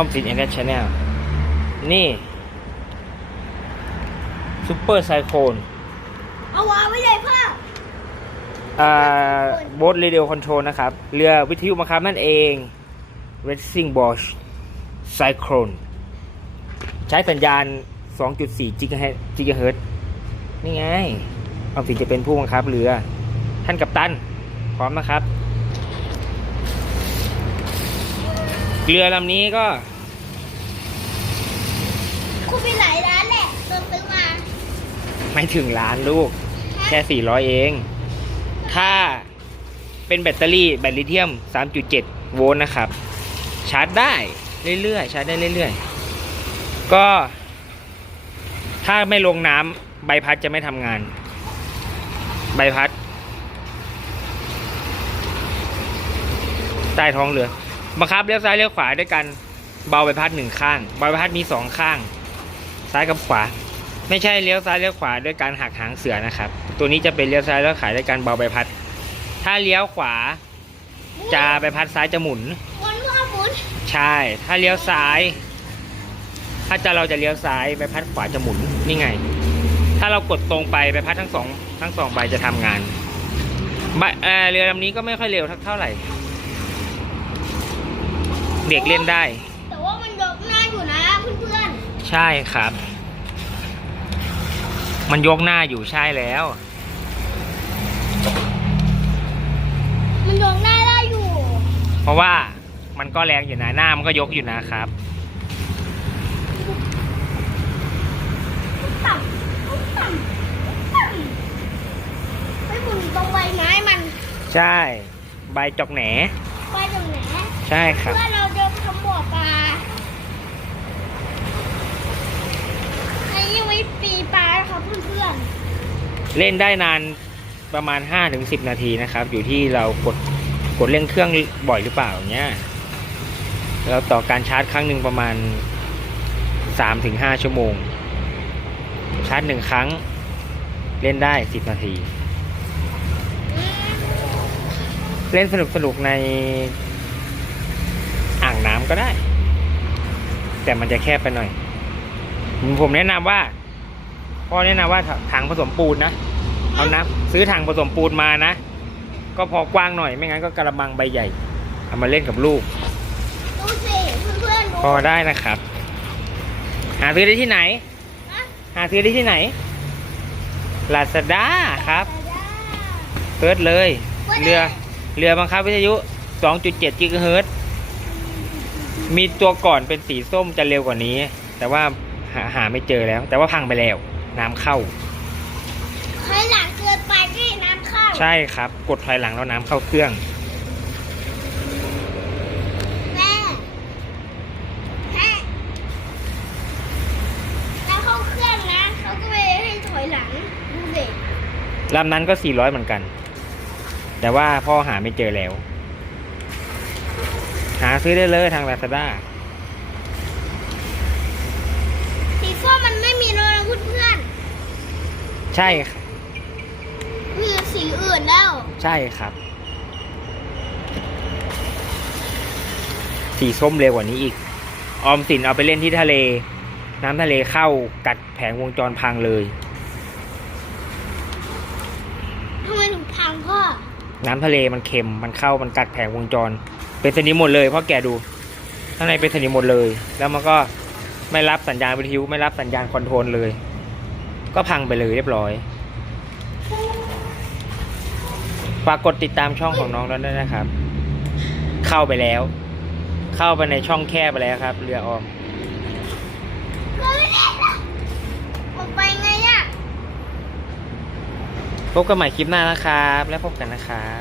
อมสินเอ็นเอชแนลนี่ซูเปอร์ไซโคลนเอาวางไว้เลยพ่ออ่าบ t เรดิโอคอนโทรลนะครับ เรือวิทยุบังคับนั่นเอง Racing Bosch Cyclone ใช้สัญญาณ 2.4 จิกะเฮิรตซ์จิกะเฮิรตซ์นี่ไงออมสินจะเป็นผู้บังคับเรือ ท่านกัปตัน พร้อมนะครับ เรือลำนี้ก็คุณไปหลายร้านแหละเราซื้อมาไม่ถึงล้านลูก แค่ 400 เอง ถ้าเป็นแบตเตอรี่แบตลิเธียม 3.7 โวลต์นะครับ ชาร์จได้เรื่อยๆ ชาร์จได้เรื่อยๆ ก็ ถ้าไม่ลงน้ำใบพัดจะไม่ทำงาน ใบพัด ใต้ท้องเรือ บังคับเลี้ยวซ้ายเลี้ยวขวาด้วยกัน เบาใบพัดหนึ่งข้างเบาใบพัดมีสองข้าง ซ้ายกับขวา ไม่ใช่เลี้ยวซ้ายเลี้ยวขวาด้วยการหักหางเสือนะครับ ตัวนี้จะเป็นเลี้ยวซ้ายเลี้ยวขวาด้วยการเบาใบพัด ถ้าเลี้ยวขวา จะใบพัดซ้ายจะหมุน หมุนพ่อหมุนใช่ ถ้าเลี้ยวซ้าย ถ้าจะเราจะเลี้ยวซ้ายใบพัดขวาจะหมุนนี่ไง ถ้าเรากดตรงไปใบพัดทั้งสองทั้งสองใบจะทำงานใบเอ่อเรือลำนี้ก็ไม่ค่อยเร็วเท่าไหร่เด็กเล่นได้ แต่ว่ามันยกหน้าอยู่นะเพื่อนใช่ครับ มันยกหน้าอยู่ใช่แล้ว ๆมันยกหน้าได้อยู่ เพราะว่ามันก็แรงอยู่นะหน้ามันก็ยกอยู่นะครับ ต่ำต่ำต่ำไม่หมุนตรงใบไม้มัน ใช่ ใบจอกแหน ไปตรงไหน ใช่ครับ เพื่อเราจะทำบ่อปลาอันนี้ยังไม่ปีปลานะครับเพื่อนเล่นได้นานประมาณ 5-10 นาทีนะครับ อยู่ที่เรากดกดเร่งเครื่องบ่อยหรือเปล่าเนี้ยแล้วต่อการชาร์จครั้งหนึ่งประมาณ 3-5 ชั่วโมง ชาร์จหนึ่งครั้ง เล่นได้ 10 นาทีๆอืมเล่นสนุกสนุกๆในอ่างน้ำ ก็ได้ แต่มันจะแคบไปหน่อย ผมแนะนำว่าพ่อแนะนำว่าถังผสมปูนนะเอานะซื้อถังผสมปูนมานะ ก็พอกว้างหน่อยไม่งั้นก็กระมังใบใหญ่เอามาเล่นกับลูกดูสิเพื่อนๆดูพอได้นะครับ หาซื้อได้ที่ไหนนะหาซื้อได้ที่ไหนลาซาด้าครับเพิร์ดเลย เรือ เรือบังคับวิทยุ 2.7 กิกะเฮิรตซ์ มีตัวก่อนเป็นสีส้มจะเร็วกว่านี้ แต่ว่าหาหาไม่เจอแล้ว แต่ว่าพังไปแล้ว น้ำเข้าใครหลังเกินไปก็ให้น้ำเข้า ใช่ครับ กดถอยหลังแล้วน้ำเข้าเครื่อง แม่แม่แล้วเข้าเครื่องนะเขาก็ไปให้ถอยหลังดูสิลำนั้นก็ 400 เหมือนกัน แต่ว่าพ่อหาไม่เจอแล้ว หาซื้อได้เลยทาง Lazada สีส้มมันไม่มีแล้วนะเพื่อนใช่ครับๆมีสีอื่นแล้ว ใช่ครับ สีส้มเร็วกว่านี้อีก ออมสินเอาไปเล่นที่ทะเล น้ำทะเลเข้ากัดแผงวงจรพังเลย ทำไมถึงพังพ่อ น้ำทะเลมันเค็มมันเข้ามันกัดแผงวงจร เป็นสนิมหมดเลยเพราะแกดูข้างในเป็นสนิมหมดเลย แล้วมันก็ไม่รับสัญญาณวิทยุไม่รับสัญญาณคอนโทรลเลย ก็พังไปเลยเรียบร้อยฝากกดติดตามช่องของน้องด้วยนะครับ เข้าไปแล้ว เข้าไปในช่องแคบไปแล้วครับ เรือออม เฮ้ยออกไปไงอะ พบกันใหม่คลิปหน้านะครับ แล้วพบกันนะครับ